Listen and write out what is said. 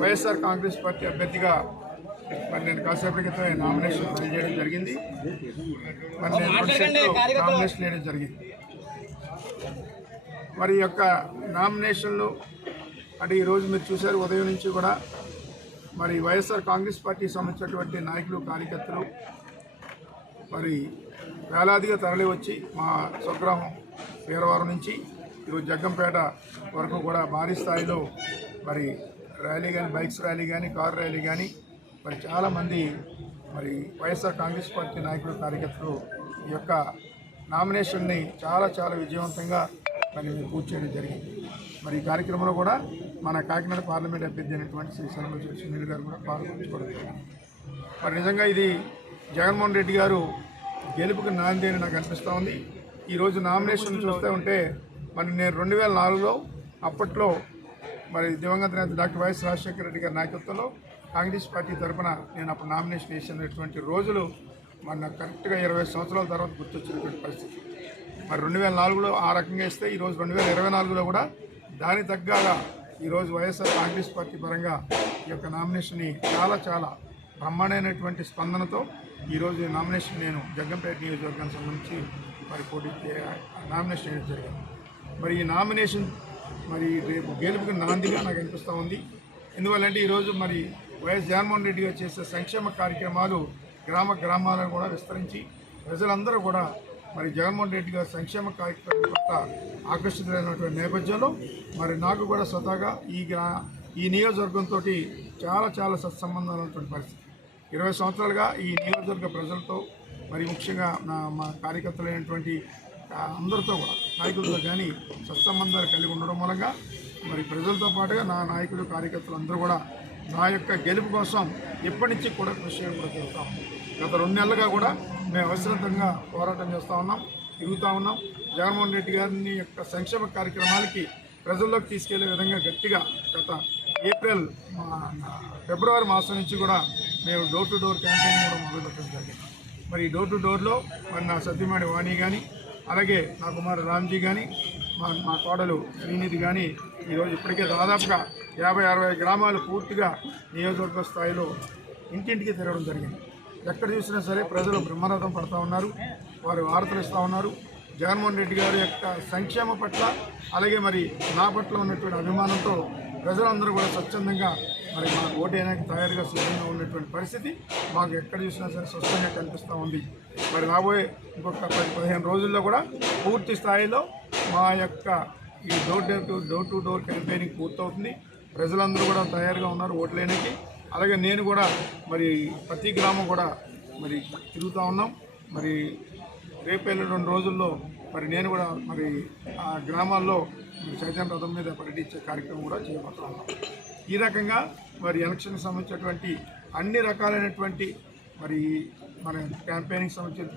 YSR Congress party అభ్యర్థిగా మరి నేను కాసేపటి క్రితం నామినేషన్ ఫైల్ చేయడం జరిగింది. మరి నేను 2 సెట్లు నామినేషన్ వేయడం జరిగింది. మరి యొక్క నామినేషన్లు అంటే ఈరోజు మీరు చూశారు, ఉదయం నుంచి కూడా మరి వైఎస్ఆర్ కాంగ్రెస్ పార్టీకి సంబంధించినటువంటి నాయకులు కార్యకర్తలు మరి వేలాదిగా తరలి వచ్చి మా స్వగ్రామం వీరవరం నుంచి ఈరోజు జగ్గంపేట వరకు కూడా భారీ స్థాయిలో మరి ర్యాలీ కానీ, బైక్స్ ర్యాలీ కానీ, కారు ర్యాలీ కానీ మరి చాలామంది మరి వైఎస్ఆర్ కాంగ్రెస్ పార్టీ నాయకులు కార్యకర్తలు ఈ యొక్క నామినేషన్ని చాలా విజయవంతంగా మరి పూర్తి చేయడం జరిగింది. మరి ఈ కార్యక్రమంలో కూడా మన కాకినాడ పార్లమెంట్ అభ్యర్థి అయినటువంటి శ్రీ సనమల సునీల్ గారు కూడా పాల్గొంచుకోవడం జరిగింది. మరి నిజంగా ఇది జగన్మోహన్ రెడ్డి గారు గెలుపుకు నాంది అని నాకు అనిపిస్తూ ఉంది. ఈరోజు నామినేషన్ చూస్తూ ఉంటే మరి నేను 2004లో అప్పట్లో మరి దివంగత నేత డాక్టర్ వైఎస్ రాజశేఖర రెడ్డి గారి నాయకత్వంలో కాంగ్రెస్ పార్టీ తరఫున నేను అప్పుడు నామినేషన్ వేసినటువంటి రోజులు మరి నాకు కరెక్ట్గా 20 సంవత్సరాల తర్వాత గుర్తొచ్చినటువంటి పరిస్థితి. మరి 2004లో ఆ రకంగా ఇస్తే ఈరోజు 2024లో కూడా దాని తగ్గగా ఈరోజు వైఎస్ఆర్ కాంగ్రెస్ పార్టీ పరంగా ఈ యొక్క నామినేషన్ని చాలా బ్రహ్మాండమైనటువంటి స్పందనతో ఈరోజు నామినేషన్ నేను జగ్గంపేట నియోజకవర్గానికి సంబంధించి మరి నామినేషన్ చేయడం జరిగింది. మరి ఈ నామినేషన్ మరి రేపు గెలుపుకి నాందిగా నాకు అనిపిస్తూ ఉంది. ఎందువల్లంటే ఈరోజు మరి వైఎస్ జగన్మోహన్ రెడ్డి గారు చేసే సంక్షేమ కార్యక్రమాలు గ్రామాలను కూడా విస్తరించి ప్రజలందరూ కూడా మరి జగన్మోహన్ రెడ్డి గారి సంక్షేమ కార్యక్రమం పట్ల ఆకర్షితులైనటువంటి నేపథ్యంలో మరి నాకు కూడా స్వతహాగా ఈ నియోజకవర్గంతో చాలా సత్సంబంధాలు ఉన్నటువంటి పరిస్థితి. 20 సంవత్సరాలుగా ఈ నియోజకవర్గ ప్రజలతో మరి ముఖ్యంగా మా కార్యకర్తలైనటువంటి అందరితో కూడా నాయకులతో కానీ సత్సంబంధాలు కలిగి ఉండడం మూలంగా మరి ప్రజలతో పాటుగా నా నాయకులు కార్యకర్తలు అందరూ కూడా నా యొక్క గెలుపు కోసం ఎప్పటి నుంచి కూడా కృషి చేయడం కూడా జరుగుతాం. గత 2 నెలలుగా కూడా మేము అవసరంతంగా పోరాటం చేస్తూ ఉన్నాం, తిరుగుతూ ఉన్నాం. జగన్మోహన్ రెడ్డి గారిని యొక్క సంక్షేమ కార్యక్రమాలకి ప్రజల్లోకి తీసుకెళ్లే విధంగా గట్టిగా గత ఫిబ్రవరి మాసం నుంచి కూడా మేము డోర్ టు డోర్ క్యాంపెయిన్ కూడా మొదలుపెట్టడం జరిగింది. మరి ఈ డోర్ టు డోర్లో మరి నా సత్యమాడి వాణి కానీ, అలాగే నా కుమారు రామ్జీ కానీ, మా కోడలు శ్రీనిధి కానీ ఈరోజు ఇప్పటికే దాదాపుగా 50-60 గ్రామాలు పూర్తిగా నియోజకవర్గ స్థాయిలో ఇంటింటికి తిరగడం జరిగింది. ఎక్కడ చూసినా సరే ప్రజలు బ్రహ్మరథం పడుతూ ఉన్నారు, వారు వార్తలు ఇస్తూ ఉన్నారు. జగన్మోహన్ రెడ్డి గారి యొక్క సంక్షేమ పట్ల అలాగే మరి నా పట్ల ఉన్నటువంటి అభిమానంతో ప్రజలందరూ కూడా స్వచ్ఛందంగా మరి మాకు ఓటేయడానికి తయారుగా సిద్ధంగా ఉన్నటువంటి పరిస్థితి మాకు ఎక్కడ చూసినా సరే స్పష్టంగా కనిపిస్తూ ఉంది. మరి రాబోయే ఇంకొక 10-15 రోజుల్లో కూడా పూర్తి స్థాయిలో మా యొక్క ఈ డోర్ టు డోర్ క్యాంపెయినింగ్ పూర్తవుతుంది. ప్రజలందరూ కూడా తయారుగా ఉన్నారు ఓట్లేనికి. అలాగే నేను కూడా మరి ప్రతి గ్రామం కూడా మరి తిరుగుతూ ఉన్నాం. మరి రేపేళ్ళ 2 రోజుల్లో మరి నేను కూడా మరి ఆ గ్రామాల్లో చైతన్య రథం మీద పర్యటించే కార్యక్రమం కూడా చేయబోతా ఉన్నాం. ఈ రకంగా మరి ఎలక్షన్కి సంబంధించినటువంటి అన్ని రకాలైనటువంటి మరి మన క్యాంపెయినింగ్ సంబంధించిన